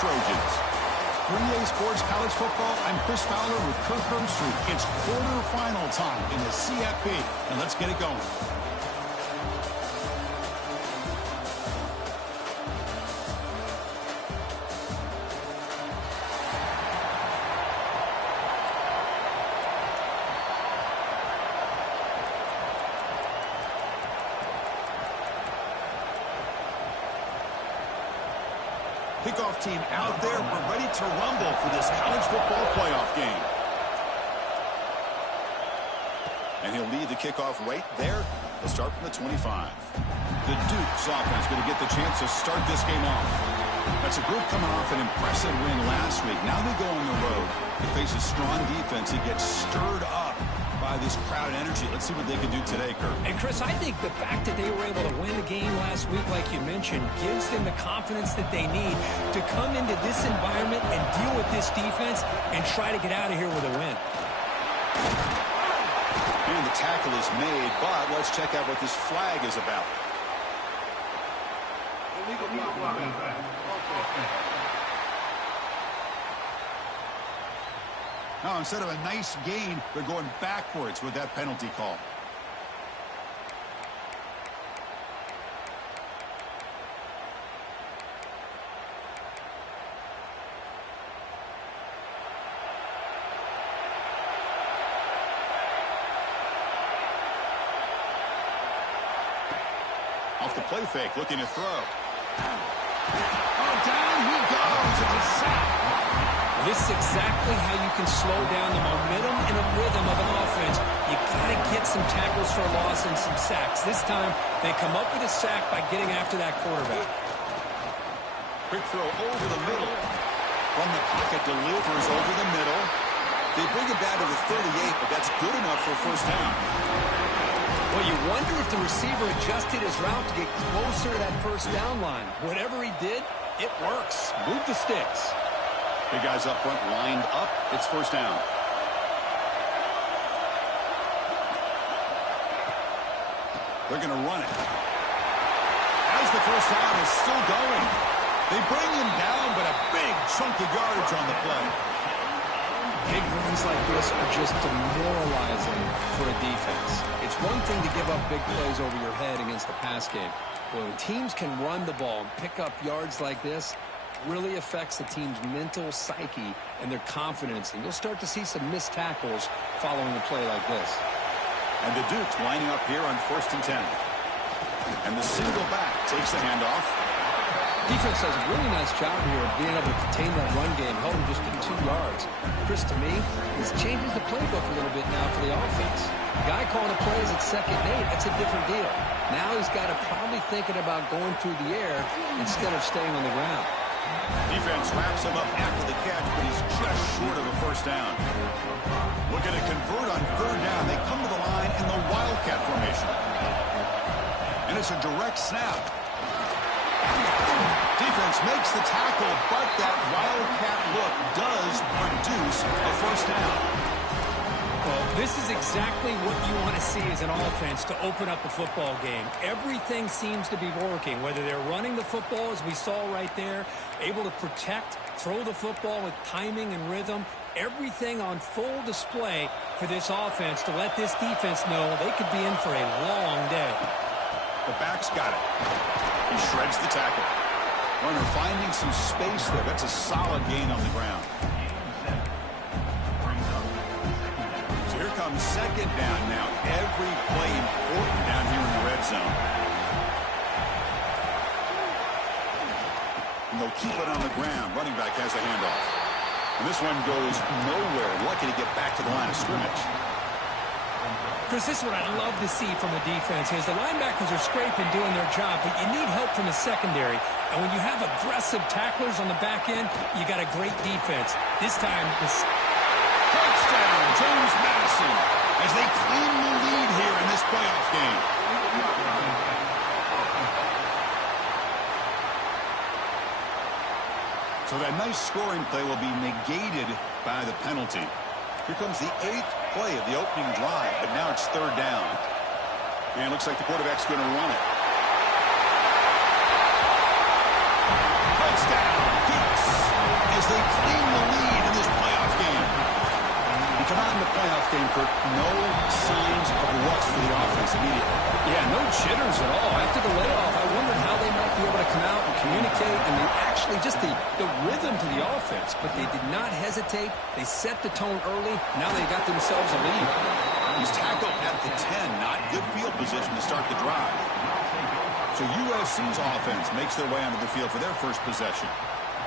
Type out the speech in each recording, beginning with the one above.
Trojans. For EA Sports College Football, I'm Chris Fowler with Kirk Herbstreit. It's quarterfinal time in the CFP, and let's get it going. Kickoff team out there. We're ready to rumble for this college football playoff game. And he'll lead the kickoff right there. They'll start from the 25. The Duke's offense going to get the chance to start this game off. That's a group coming off an impressive win last week. Now they go on the road to face a strong defense that gets stirred up by this crowd energy. Let's see what they can do today, Kirk. And, Chris, I think the fact that they were able to win the game last week, like you mentioned, gives them the confidence that they need to come into this environment and deal with this defense and try to get out of here with a win. And the tackle is made, but let's check out what this flag is about. Now, instead of a nice gain, they're going backwards with that penalty call. Off the play fake, looking to throw. Oh, down he goes. It's a sack. This is exactly how you can slow down the momentum and a rhythm of an offense. You got to get some tackles for a loss and some sacks. This time, they come up with a sack by getting after that quarterback. Quick throw over the middle. From the pocket, delivers over the middle. They bring it down to the 38, but that's good enough for a first down. Well, you wonder if the receiver adjusted his route to get closer to that first down line. Whatever he did, it works. Move the sticks. Big guys up front lined up. It's first down. They're going to run it. As the first down is still going. They bring him down, but a big chunk of yardage on the play. Big runs like this are just demoralizing for a defense. It's one thing to give up big plays over your head against the pass game. When teams can run the ball and pick up yards like this, really affects the team's mental psyche and their confidence. And you'll start to see some missed tackles following a play like this. And the Dukes lining up here on 1st and 10. And the single back takes the handoff. Defense does a really nice job here of being able to contain that run game, held him just to 2 yards. Chris, to me, this changes the playbook a little bit now for the offense. The guy calling the plays at 2nd and 8, that's a different deal. Now he's got to probably thinking about going through the air instead of staying on the ground. Defense wraps him up after the catch, but he's just short of a first down. Looking to convert on 3rd down. They come to the line in the Wildcat formation. And it's a direct snap. Defense makes the tackle, but that Wildcat look does produce a first down. Well, this is exactly what you want to see as an offense to open up a football game. Everything seems to be working, whether they're running the football, as we saw right there, able to protect, throw the football with timing and rhythm, everything on full display for this offense to let this defense know they could be in for a long day. The back's got it. He shreds the tackle. Runner finding some space there. That's a solid gain on the ground. So here comes 2nd down now. Every play important down here in the red zone. And they'll keep it on the ground. Running back has the handoff. And this one goes nowhere. Lucky to get back to the line of scrimmage. Chris, this is what I love to see from a defense is the linebackers are scraping, doing their job, but you need help from the secondary. And when you have aggressive tacklers on the back end, you got a great defense. This time, this touchdown, James Madison, as they claim the lead here in this playoff game. So that nice scoring play will be negated by the penalty. Here comes the 8th play of the opening drive, but now it's 3rd down. And it looks like the quarterback's going to run it. Touchdown, Dukes. playoff game, Kirk, no signs of rust for the offense immediately. Yeah, no jitters at all. After the layoff, I wondered how they might be able to come out and communicate, and actually just the rhythm to the offense. But they did not hesitate. They set the tone early. Now they got themselves a lead. He's tackled at the 10. Not good field position to start the drive. So USC's offense makes their way onto the field for their first possession.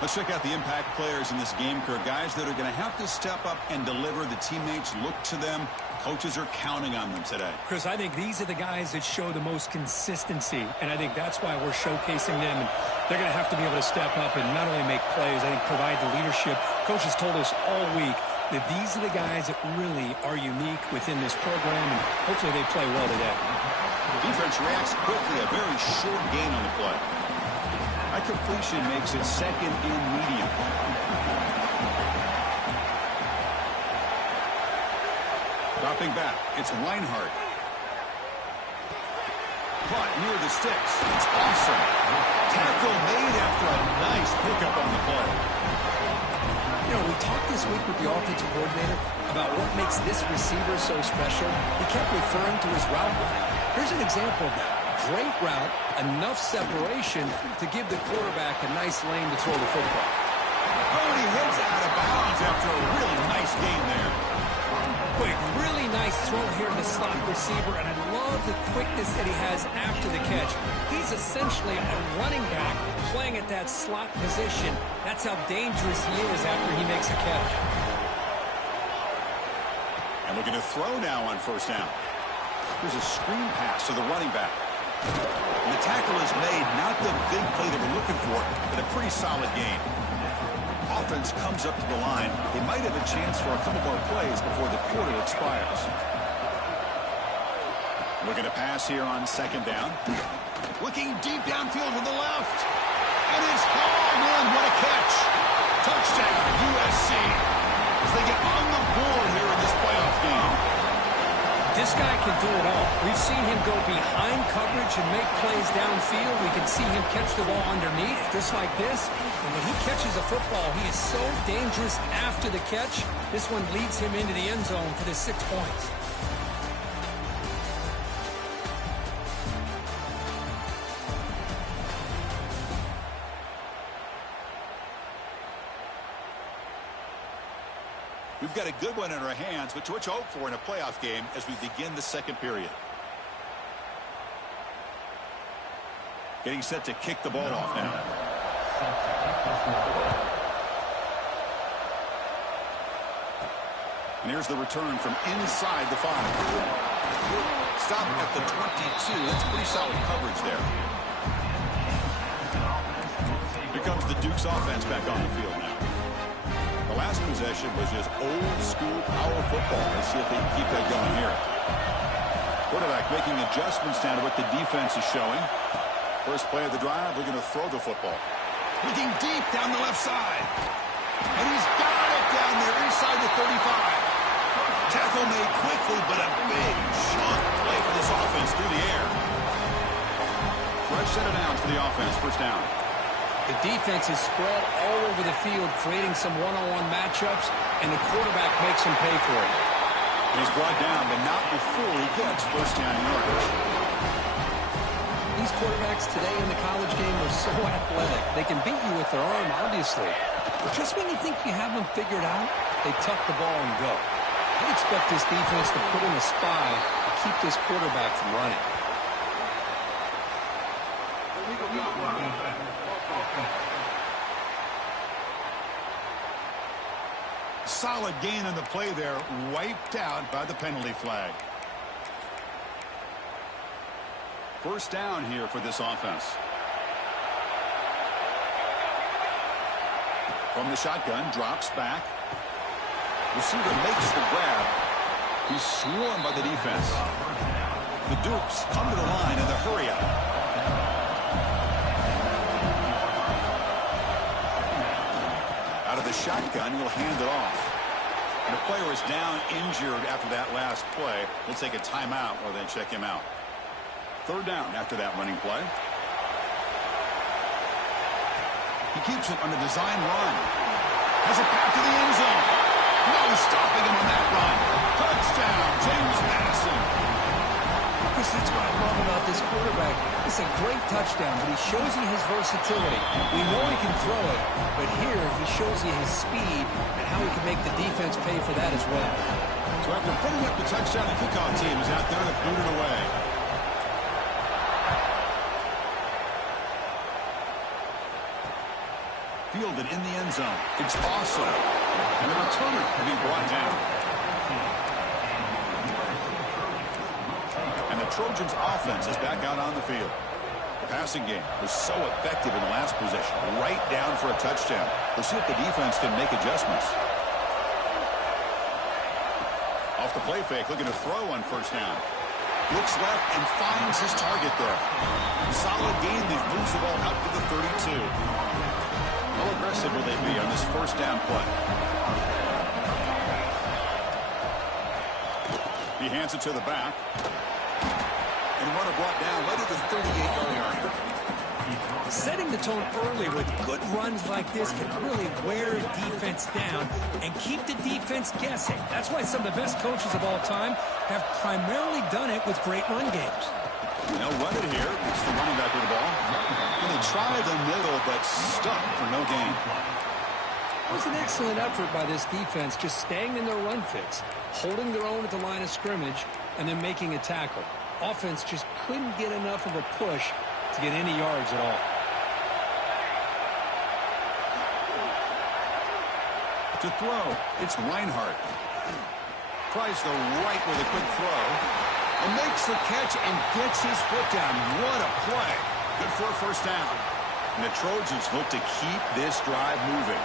Let's check out the impact players in this game, Kirk. Guys that are going to have to step up and deliver. The teammates look to them. Coaches are counting on them today. Chris, I think these are the guys that show the most consistency, and I think that's why we're showcasing them. And they're going to have to be able to step up and not only make plays, I think provide the leadership. Coaches told us all week that these are the guys that really are unique within this program, and hopefully they play well today. Defense reacts quickly. A very short gain on the play. That completion makes it second and medium. Dropping back, it's Reinhardt. Caught near the sticks. It's awesome. Tackle made after a nice pickup on the play. You know, we talked this week with the offensive coordinator about what makes this receiver so special. He kept referring to his route running. Here's an example of that. Great route, enough separation to give the quarterback a nice lane to throw the football. Oh, and he heads out of bounds after a really nice gain there. Quick, really nice throw here to the slot receiver, and I love the quickness that he has after the catch. He's essentially a running back playing at that slot position. That's how dangerous he is after he makes a catch. And looking to throw now on first down. Here's a screen pass to the running back. And the tackle is made, not the big play that we're looking for, but a pretty solid gain. Offense comes up to the line. They might have a chance for a couple more plays before the quarter expires. Looking to pass here on second down. Looking deep downfield to the left. And it's hauled in. What a catch. Touchdown, USC. As they get on the board here in this playoff game. This guy can do it all. We've seen him go behind coverage and make plays downfield. We can see him catch the ball underneath, just like this. And when he catches a football, he is so dangerous after the catch. This one leads him into the end zone for the 6 points. We've got a good one in our hands, but what you hope for in a playoff game as we begin the second period. Getting set to kick the ball off now. And here's the return from inside the 5. Stop at the 22. That's pretty solid coverage there. Here comes the Duke's offense back on the field now. The last possession was just old-school power football. Let's see if they can keep that going here. Quarterback making adjustments down to what the defense is showing. First play of the drive, they're going to throw the football. Looking deep down the left side. And he's got it down there inside the 35. Tackle made quickly, but a big chunk play for this offense through the air. Fresh set of downs for the offense, first down. The defense is spread all over the field, creating some one-on-one matchups, and the quarterback makes him pay for it. And he's brought down, but not before he gets first down yardage. These quarterbacks today in the college game are so athletic. They can beat you with their arm, obviously. But just when you think you have them figured out, they tuck the ball and go. I'd expect this defense to put in a spy to keep this quarterback from running. Solid gain on the play there, wiped out by the penalty flag. First down here for this offense. From the shotgun, drops back. Receiver makes the grab. He's swarmed by the defense. The Dukes come to the line in the hurry up. Out of the shotgun, he'll hand it off. And the player is down injured after that last play. We'll take a timeout or then check him out. Third down after that running play. He keeps it on the design run. Has a path to the end zone. No stopping him on that run. Touchdown, James Madison. Chris, that's what I love about this quarterback. It's a great touchdown, but he shows you his versatility. We know he can throw it, but here he shows you his speed and how he can make the defense pay for that as well. So after putting up the touchdown, the kickoff team is out there to boot it away. Fielded in the end zone. It's awesome. And the returner can be brought down. And the Trojans' offense is back out on the field. The passing game was so effective in the last possession. Right down for a touchdown. We'll see if the defense can make adjustments. Off the play fake, looking to throw on first down. Looks left and finds his target there. Solid gain there. Moves the ball out to the 32. How aggressive will they be on this first down play? He hands it to the back. And runner brought down right at the 38-yard line. Setting the tone early with good runs like this can really wear a defense down and keep the defense guessing. That's why some of the best coaches of all time have primarily done it with great run games. They'll run it here. It's the running back with the ball. And they try the middle, but stuck for no gain. It was an excellent effort by this defense, just staying in their run fits, holding their own at the line of scrimmage, and then making a tackle. Offense just couldn't get enough of a push to get any yards at all. To throw, it's Reinhardt. Tries the right with a quick throw. And makes the catch and gets his foot down. What a play. Good for a first down. And the Trojans look to keep this drive moving.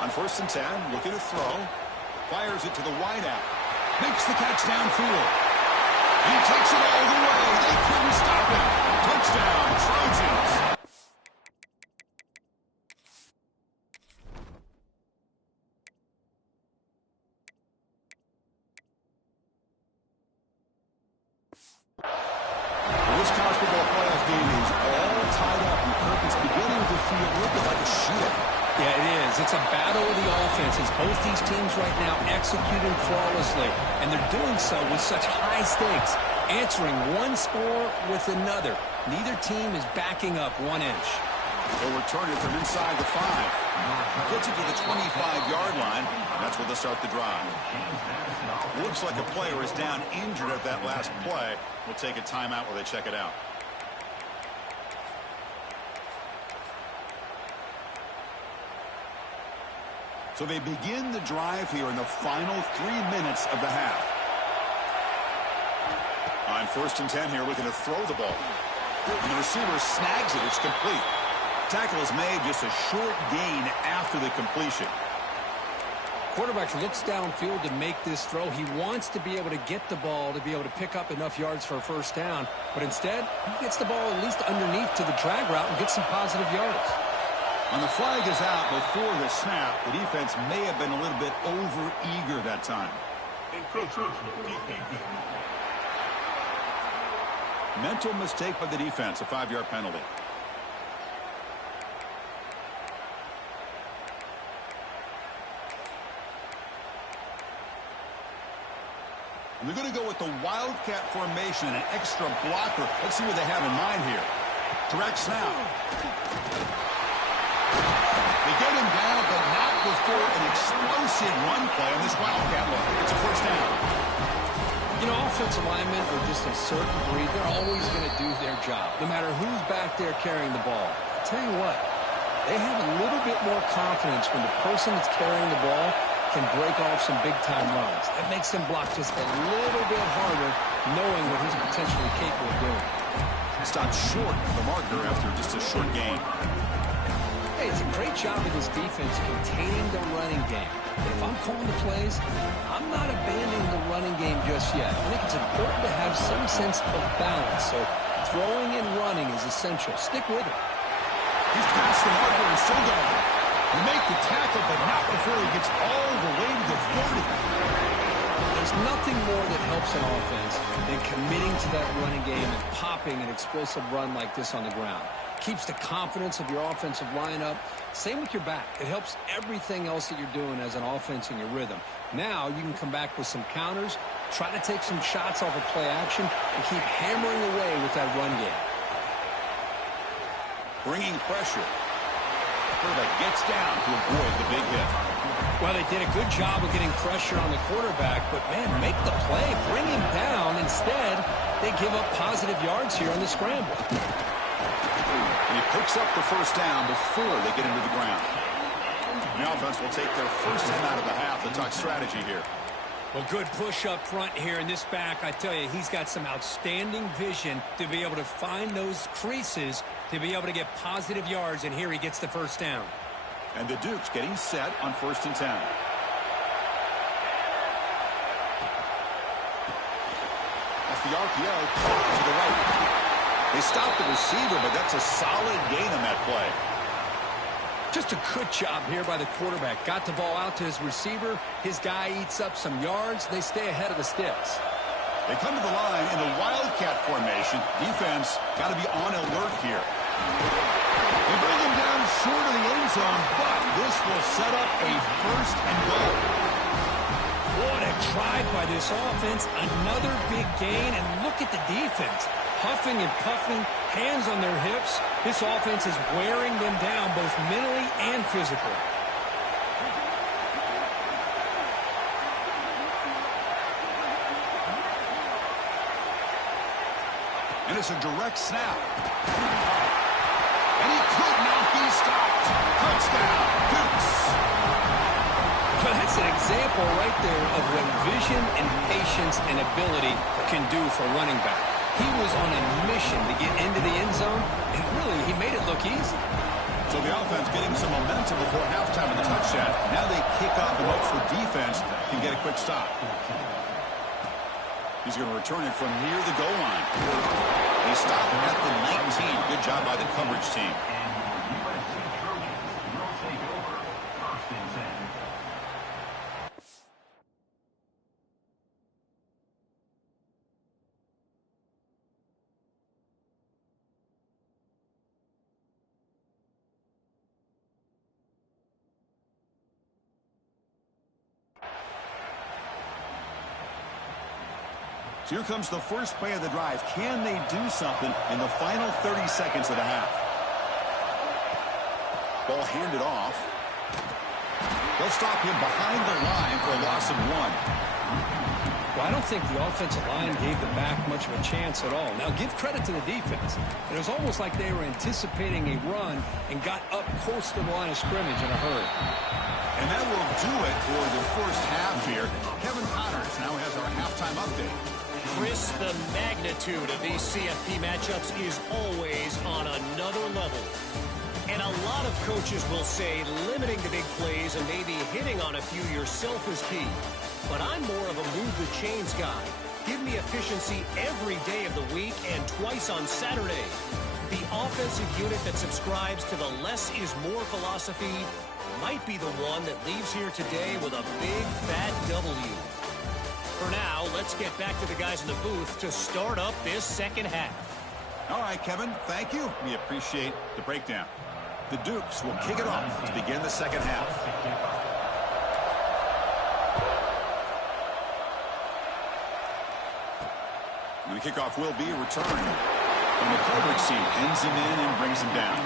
On 1st and 10, looking to throw. Fires it to the wideout. Makes the catch downfield. He takes it all the way. They couldn't stop him. Touchdown, Trojans. This college football playoff game is all tied up, and Kirk is beginning to feel a little bit like a shootout. Yeah, it is. It's a battle of the offenses. Both these teams right now executing flawlessly, and they're doing so with such high stakes, answering one score with another. Neither team is backing up 1 inch. They'll return it from inside the 5. Gets it to the 25-yard line. That's where they'll start the drive. Looks like a player is down injured at that last play. We'll take a timeout while they check it out. So they begin the drive here in the final 3 minutes of the half. On 1st and 10 here, looking to throw the ball. And the receiver snags it. It's complete. Tackle is made, just a short gain after the completion. Quarterback looks downfield to make this throw. He wants to be able to get the ball to be able to pick up enough yards for a first down. But instead, he gets the ball at least underneath to the drag route and gets some positive yards. When the flag is out before the snap, the defense may have been a little bit over-eager that time. Mental mistake by the defense, a 5-yard penalty. And they're going to go with the Wildcat formation and an extra blocker. Let's see what they have in mind here. Direct snap. They get him down, but not before an explosive run play on this Wildcat look. It's a first down. You know, offensive linemen are just a certain breed. They're always going to do their job, no matter who's back there carrying the ball. I'll tell you what, they have a little bit more confidence when the person that's carrying the ball can break off some big-time runs. It makes them block just a little bit harder, knowing what he's potentially capable of doing. Stopped short of the marker after just a short gain. Hey, it's a great job of this defense containing the running game. But if I'm calling the plays, I'm not abandoning the running game just yet. I think it's important to have some sense of balance. So throwing and running is essential. Stick with it. He's past the marker and still going. They make the tackle, but not before he gets all the way to the 40. There's nothing more that helps an offense than committing to that running game and popping an explosive run like this on the ground. keeps the confidence of your offensive line up. Same with your back. It helps everything else that you're doing as an offense in your rhythm. Now you can come back with some counters, try to take some shots off of play action, and keep hammering away with that run game. Bringing pressure. Quarterback gets down to avoid the big hit. Well, they did a good job of getting pressure on the quarterback, but, man, make the play. Bring him down. Instead, they give up positive yards here on the scramble. And he picks up the first down before they get into the ground. The offense will take their first 10 out of the half. The talk strategy here. Well, good push up front here in this back. I tell you, he's got some outstanding vision to be able to find those creases to be able to get positive yards, and here he gets the first down. And the Dukes getting set on 1st and 10. Off the RPO, to the right. They stop the receiver, but that's a solid gain on that play. Just a good job here by the quarterback. Got the ball out to his receiver. His guy eats up some yards. They stay ahead of the sticks. They come to the line in the Wildcat formation. Defense got to be on alert here. They bring him down short of the end zone, but this will set up a 1st and goal. What a drive by this offense. Another big gain, and look at the defense. Huffing and puffing, hands on their hips. This offense is wearing them down both mentally and physically. And it's a direct snap. And he could not be stopped. Touchdown, Dukes. Well, that's an example right there of what vision and patience and ability can do for running back. He was on a mission to get into the end zone, and really, he made it look easy. So the offense getting some momentum before halftime in the touchdown. Now they kick off and hope for defense can get a quick stop. He's going to return it from near the goal line. They stop at the 19. Good job by the coverage team. So here comes the first play of the drive. Can they do something in the final 30 seconds of the half? Ball handed off. They'll stop him behind the line for a loss of 1. Well, I don't think the offensive line gave the back much of a chance at all. Now, give credit to the defense. It was almost like they were anticipating a run and got up close to the line of scrimmage in a hurry. And that will do it for the first half here. Kevin Connors now has our halftime update. Chris, the magnitude of these CFP matchups is always on another level. And a lot of coaches will say limiting the big plays and maybe hitting on a few yourself is key. But I'm more of a move the chains guy. Give me efficiency every day of the week and twice on Saturday. The offensive unit that subscribes to the less is more philosophy might be the one that leaves here today with a big fat W. For now, let's get back to the guys in the booth to start up this second half. All right, Kevin, thank you. We appreciate the breakdown. The Dukes will kick it off to begin the second half. And the kickoff will be a return. And the coverage team pins him in and brings him down.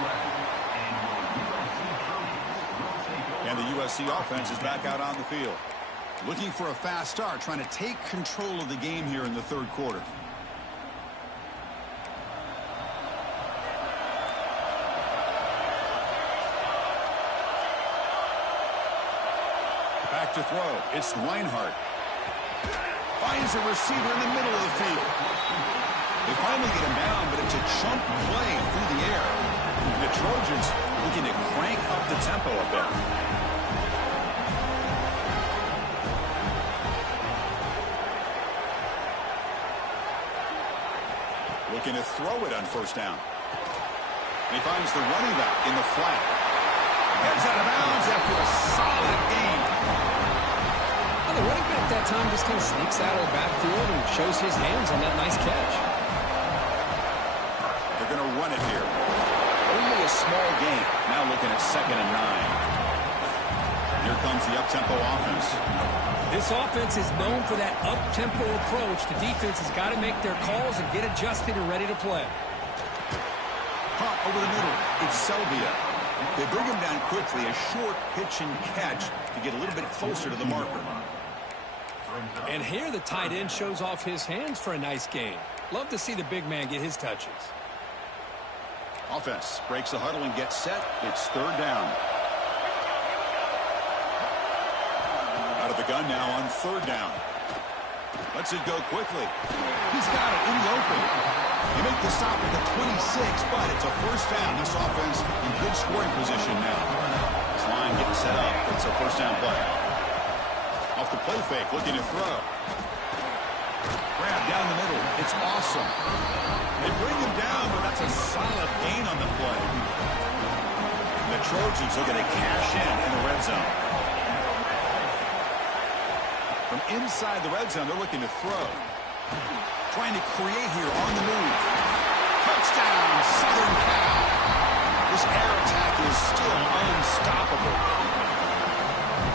And the USC offense is back out on the field. Looking for a fast start, trying to take control of the game here in the third quarter. Back to throw. It's Reinhardt. Finds a receiver in the middle of the field. They finally get him down, but it's a chunk play through the air. The Trojans looking to crank up the tempo a bit. Looking to throw it on first down. He finds the running back in the flat. Gets out of bounds after a solid gain. Well, the running back that time just kind of sneaks out of the backfield and shows his hands on that nice catch. They're going to run it here. a small gain. Now looking at 2nd and 9. Here comes the up-tempo offense. This offense is known for that up-tempo approach. The defense has got to make their calls and get adjusted and ready to play. Hot over the middle. It's Selvia. They bring him down quickly. A short pitch and catch to get a little bit closer to the marker. And here the tight end shows off his hands for a nice gain. Love to see the big man get his touches. Offense breaks the huddle and gets set. It's 3rd down. Out of the gun now on 3rd down. Lets it go quickly. He's got it in the open. They make the stop at the 26, but it's a 1st down. This offense in good scoring position now. This line getting set up. It's a 1st down play. Off the play fake, looking to throw. Grab down the middle. It's awesome. They bring him down, but that's a solid gain on the play. The Trojans looking to cash in the red zone. From inside the red zone, they're looking to throw. Trying to create here on the move. Touchdown, Southern Cal. This air attack is still unstoppable.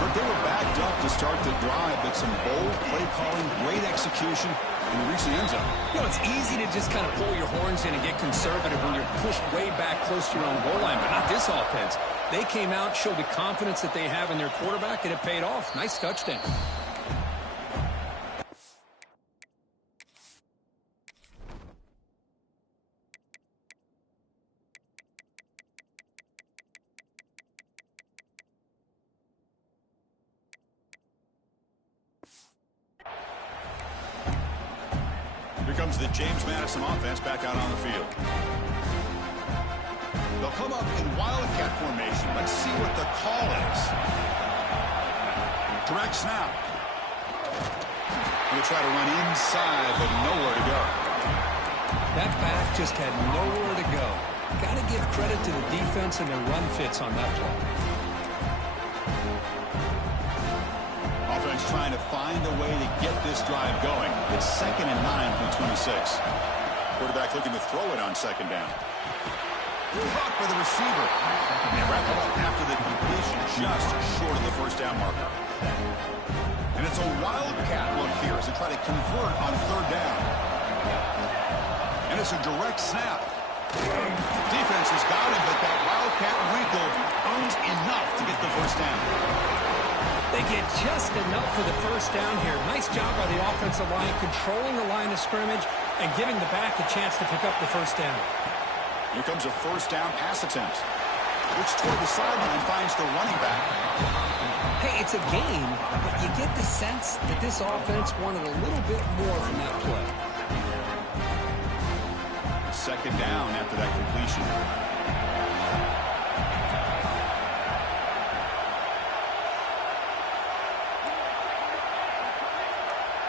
But they were backed up to start the drive, but some bold play calling, great execution, and reach the end zone. You know, it's easy to just kind of pull your horns in and get conservative when you're pushed way back close to your own goal line, but not this offense. They came out, showed the confidence that they have in their quarterback, and it paid off. Nice touchdown. Here comes the James Madison offense back out on the field. They'll come up in wildcat formation. Let's see what the call is. Direct snap. Going to try to run inside, but nowhere to go. That back just had nowhere to go. Got to give credit to the defense and their run fits on that play. Offense trying to find a way to get this drive going. It's 2nd and 9 from 26. Quarterback looking to throw it on 2nd down. Caught by the receiver. And they wrap it up after the completion, just short of the 1st down marker. And it's a wildcat look here as they try to convert on 3rd down. And it's a direct snap. Defense has got him, but that wildcat wrinkle earns enough to get the 1st down. They get just enough for the 1st down here. Nice job by the offensive line, controlling the line of scrimmage and giving the back a chance to pick up the 1st down. Here comes a 1st down pass attempt. Which toward the sideline finds the running back. Hey, it's a game, but you get the sense that this offense wanted a little bit more from that play. 2nd down after that completion.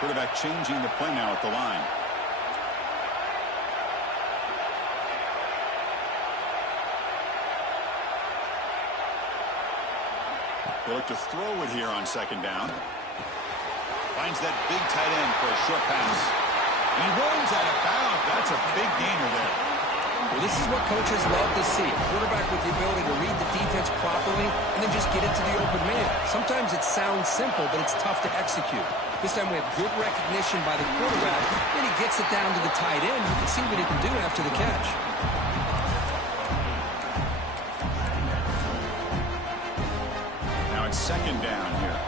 Quarterback changing the play now at the line. They look to throw it here on 2nd down. Finds that big tight end for a short pass. And he runs out of bounds. That's a big gainer there. Well, this is what coaches love to see. A quarterback with the ability to read the defense properly and then just get it to the open man. Sometimes it sounds simple, but it's tough to execute. This time we have good recognition by the quarterback. Then he gets it down to the tight end. You can see what he can do after the catch. Now it's 2nd down here.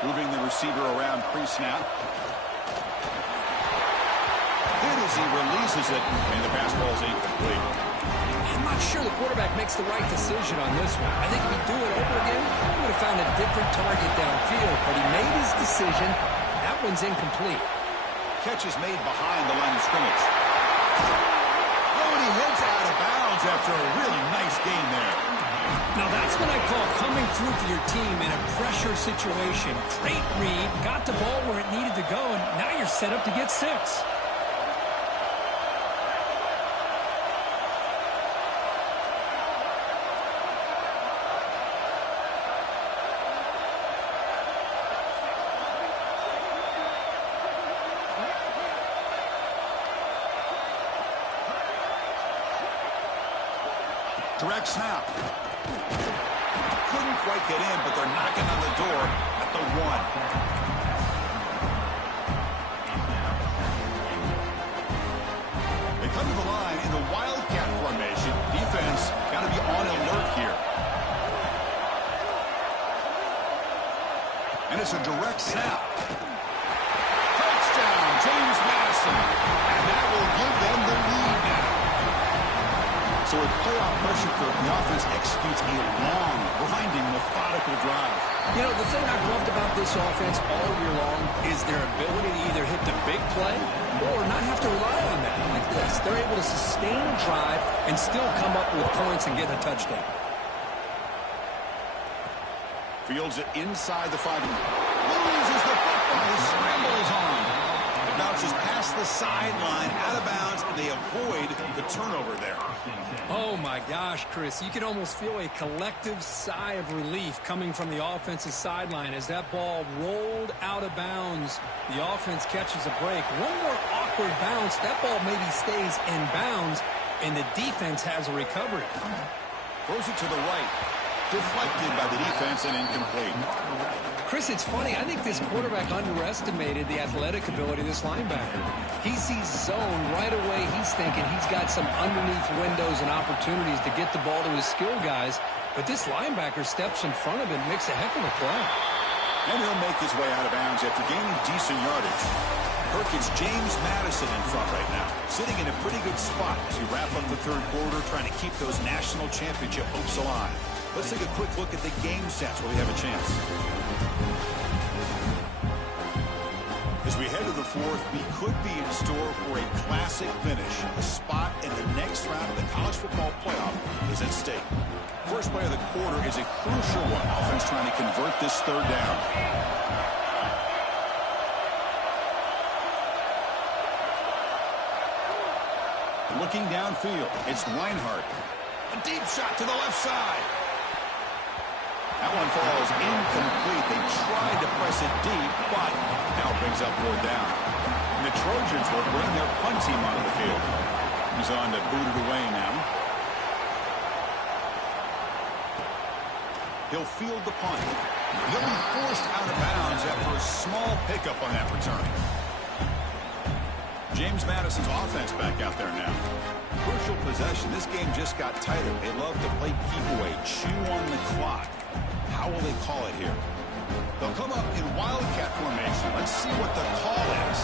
Moving the receiver around pre-snap. Hit as he releases it, and the pass ball is incomplete. I'm not sure the quarterback makes the right decision on this one. I think if he'd do it over again, he would have found a different target downfield, but he made his decision. That one's incomplete. Catch is made behind the line of scrimmage. Oh, and he heads out of bounds after a really nice gain there. Now that's what I call coming through for your team in a pressure situation. Great read, got the ball where it needed to go, and now you're set up to get 6. Direct snap. Couldn't quite get in, but they're knocking on the door at the 1. They come to the line in the wildcat formation. Defense got to be on alert here. And it's a direct snap. Touchdown, James Madison. And that will give them the lead now. So with playoff pressure for the offense executes a long, grinding, methodical drive. You know, the thing I've loved about this offense all year long is their ability to either hit the big play or not have to rely on that like this. They're able to sustain a drive and still come up with points and get a touchdown. Fields it inside the 5. Loses the football. The scramble is on. It bounces past the sideline, out of bounds, and they avoid the turnover there. Oh, my gosh, Chris. You can almost feel a collective sigh of relief coming from the offensive sideline as that ball rolled out of bounds. The offense catches a break. One more awkward bounce. That ball maybe stays in bounds, and the defense has a recovery. Throws it to the right. Deflected by the defense and incomplete. Chris, it's funny. I think this quarterback underestimated the athletic ability of this linebacker. He sees zone right away. He's thinking he's got some underneath windows and opportunities to get the ball to his skill guys. But this linebacker steps in front of him and makes a heck of a play. And he'll make his way out of bounds after gaining decent yardage. Perkins, James Madison in front right now, sitting in a pretty good spot as we wrap up the third quarter, trying to keep those national championship hopes alive. Let's take a quick look at the game sets where we have a chance. As we head to the fourth, we could be in store for a classic finish. A spot in the next round of the college football playoff is at stake. First play of the quarter is a crucial one. Offense trying to convert this third down. Looking downfield, it's Reinhardt. A deep shot to the left side. That one falls incomplete. They tried to press it deep, but now brings up fourth down. And the Trojans will bring their punt team onto the field. He's on to boot it away now. He'll field the punt. He'll be forced out of bounds after a small pickup on that return. James Madison's offense back out there now. Crucial possession. This game just got tighter. They love to play keep away, chew on the clock. How will they call it here? They'll come up in wildcat formation. Let's see what the call is.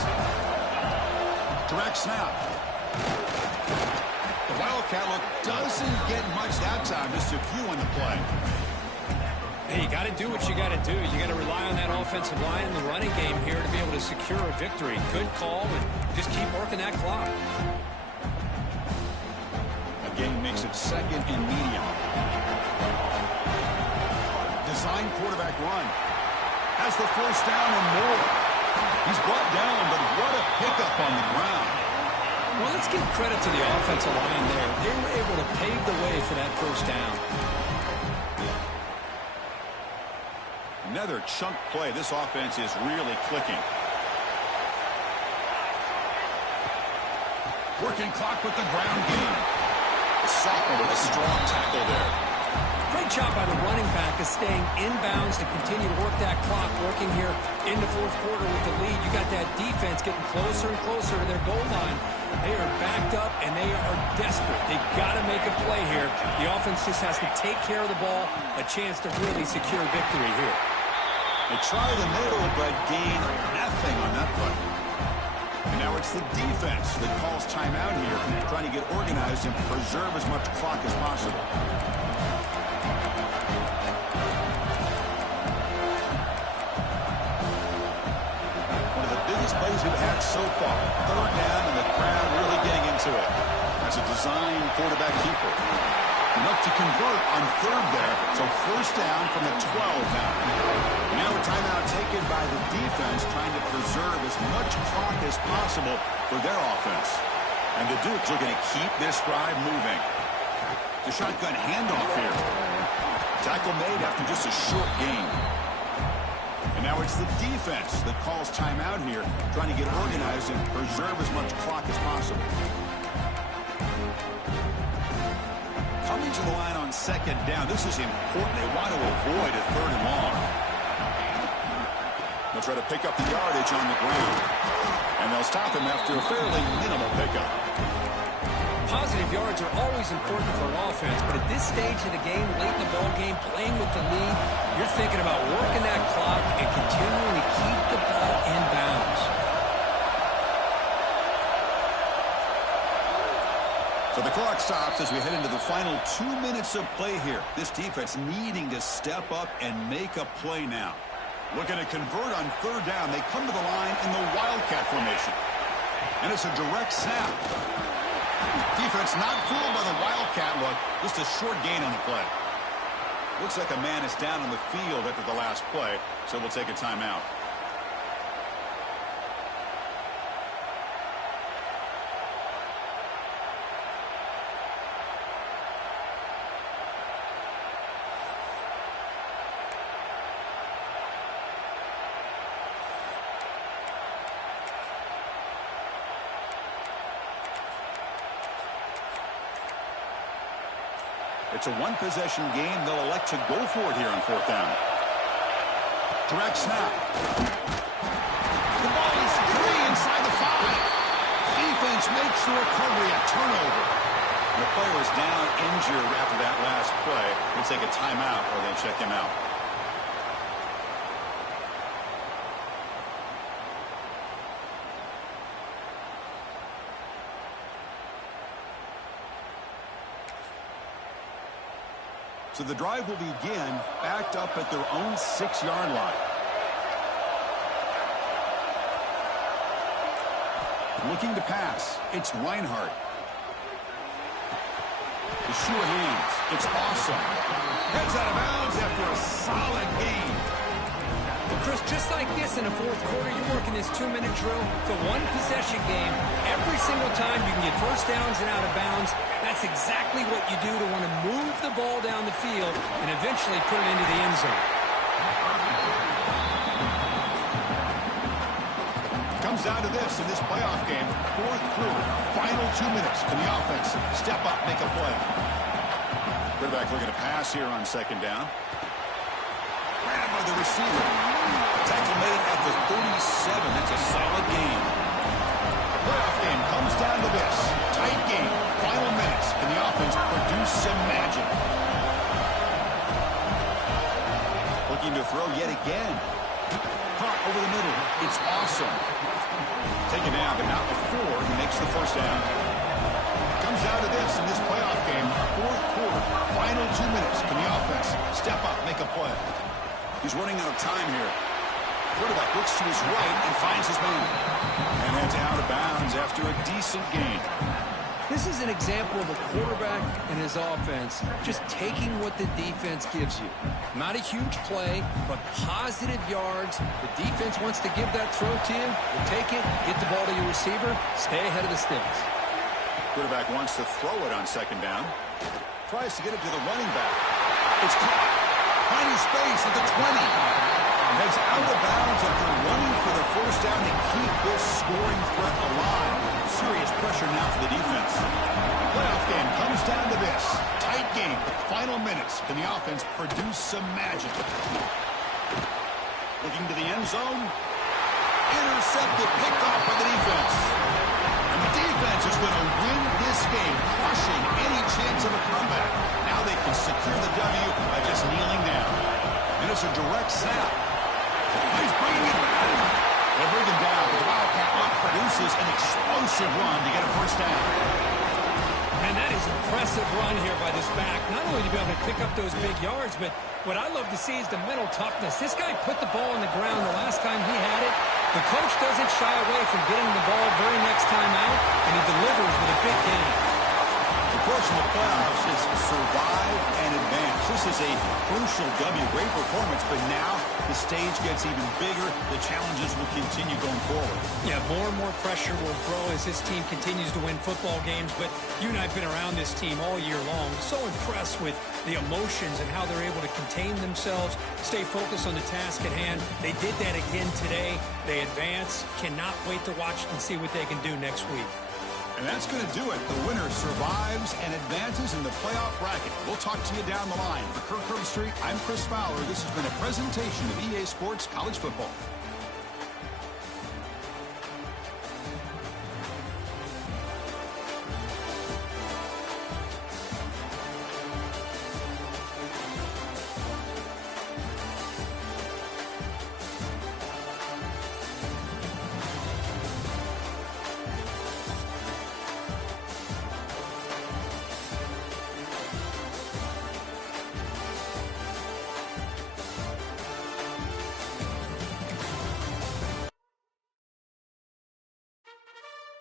Direct snap. The wildcat look doesn't get much that time. Just a few on the play. Hey, you got to do what you got to do. You got to rely on that offensive line in the running game here to be able to secure a victory. Good call, and just keep working that clock. Again, makes it second and medium. Design quarterback run. Has the first down and more. He's brought down, but what a pickup on the ground. Well, let's give credit to the offensive line there. They were able to pave the way for that first down. Another chunk play. This offense is really clicking. Working clock with the ground game. Sophomore with a strong tackle there. Great job by the running back of staying inbounds to continue to work that clock, working here in the fourth quarter with the lead. You got that defense getting closer and closer to their goal line. They are backed up, and they are desperate. They've got to make a play here. The offense just has to take care of the ball, a chance to really secure victory here. They try the middle, but gain nothing on that play. And now it's the defense that calls timeout here, trying to get organized and preserve as much clock as possible. One of the biggest plays we've had so far. Third down, and the crowd really getting into it. As a design quarterback keeper. Enough to convert on third there, so first down from the 12 now. Now a timeout taken by the defense, trying to preserve as much clock as possible for their offense. And the Dukes looking to keep this drive moving. The shotgun handoff here. Tackle made after just a short gain. And now it's the defense that calls timeout here, trying to get organized and preserve as much clock as possible. to the line on second down. This is important. They want to avoid a third and long. They'll try to pick up the yardage on the ground. And they'll stop him after a fairly minimal pickup. Positive yards are always important for an offense, but at this stage of the game, late in the ball game, playing with the lead, you're thinking about working that clock and continuing to keep the ball in bounds. So the clock stops as we head into the final 2 minutes of play here. This defense needing to step up and make a play now. Looking to convert on third down. They come to the line in the Wildcat formation. And it's a direct snap. Defense not fooled by the Wildcat look. Just a short gain on the play. Looks like a man is down on the field after the last play, so we'll take a timeout. It's a one-possession game. They'll elect to go for it here on fourth down. Direct snap. The ball is free inside the 5. Defense makes the recovery, a turnover. The player is down injured after that last play. We'll take a timeout or they'll check him out. So the drive will begin backed up at their own 6-yard line. Looking to pass. It's Reinhardt. The shoe of hands. It's awesome. Heads out of bounds after a solid gain. Well, Chris, just like this in the fourth quarter, you're working this 2-minute drill. It's a one-possession game. Every single time you can get first downs and out of bounds. That's exactly what you do to want to move the ball down the field and eventually put it into the end zone. Comes down to this in this playoff game. Fourth quarter, final 2 minutes. Can the offense step up, make a play? Quarterback looking to pass here on second down. Ran by the receiver. Tackle made at the 37. That's a solid gain. The playoff game comes down to this. Tight game. Final minutes. Can the offense produce some magic? Looking to throw yet again. Caught over the middle. It's awesome. Taken down, but not before he makes the first down. Comes down to this in this playoff game. Fourth quarter. Final 2 minutes. Can the offense step up, make a play? He's running out of time here. Quarterback looks to his right and finds his man. And heads out of bounds after a decent gain. This is an example of a quarterback and his offense just taking what the defense gives you. Not a huge play, but positive yards. The defense wants to give that throw to you. You take it, get the ball to your receiver, stay ahead of the sticks. Quarterback wants to throw it on second down. Tries to get it to the running back. It's caught. Finding space at the 20. Heads out of bounds after running for the first down to keep this scoring threat alive. Serious pressure now for the defense. Playoff game comes down to this. Tight game. Final minutes. Can the offense produce some magic? Looking to the end zone. Intercepted. Picked off by the defense. And the defense is going to win this game, crushing any chance of a comeback. Now they can secure the W by just kneeling down. And it's a direct snap. He's bringing it back. They bring him down. The Wildcat produces an explosive run to get a first down. And that is an impressive run here by this back. Not only to be able to pick up those big yards, but what I love to see is the mental toughness. This guy put the ball on the ground the last time he had it. The coach doesn't shy away from getting the ball very next time out, and he delivers with a big game. The course in the playoffs is survive and advance. This is a crucial W. Great performance, but now the stage gets even bigger. The challenges will continue going forward. Yeah, more and more pressure will grow as this team continues to win football games, but you and I have been around this team all year long. So impressed with the emotions and how they're able to contain themselves, stay focused on the task at hand. They did that again today. They advance. Cannot wait to watch and see what they can do next week. And that's going to do it. The winner survives and advances in the playoff bracket. We'll talk to you down the line. For Kirk Herbstreit, I'm Chris Fowler. This has been a presentation of EA Sports College Football.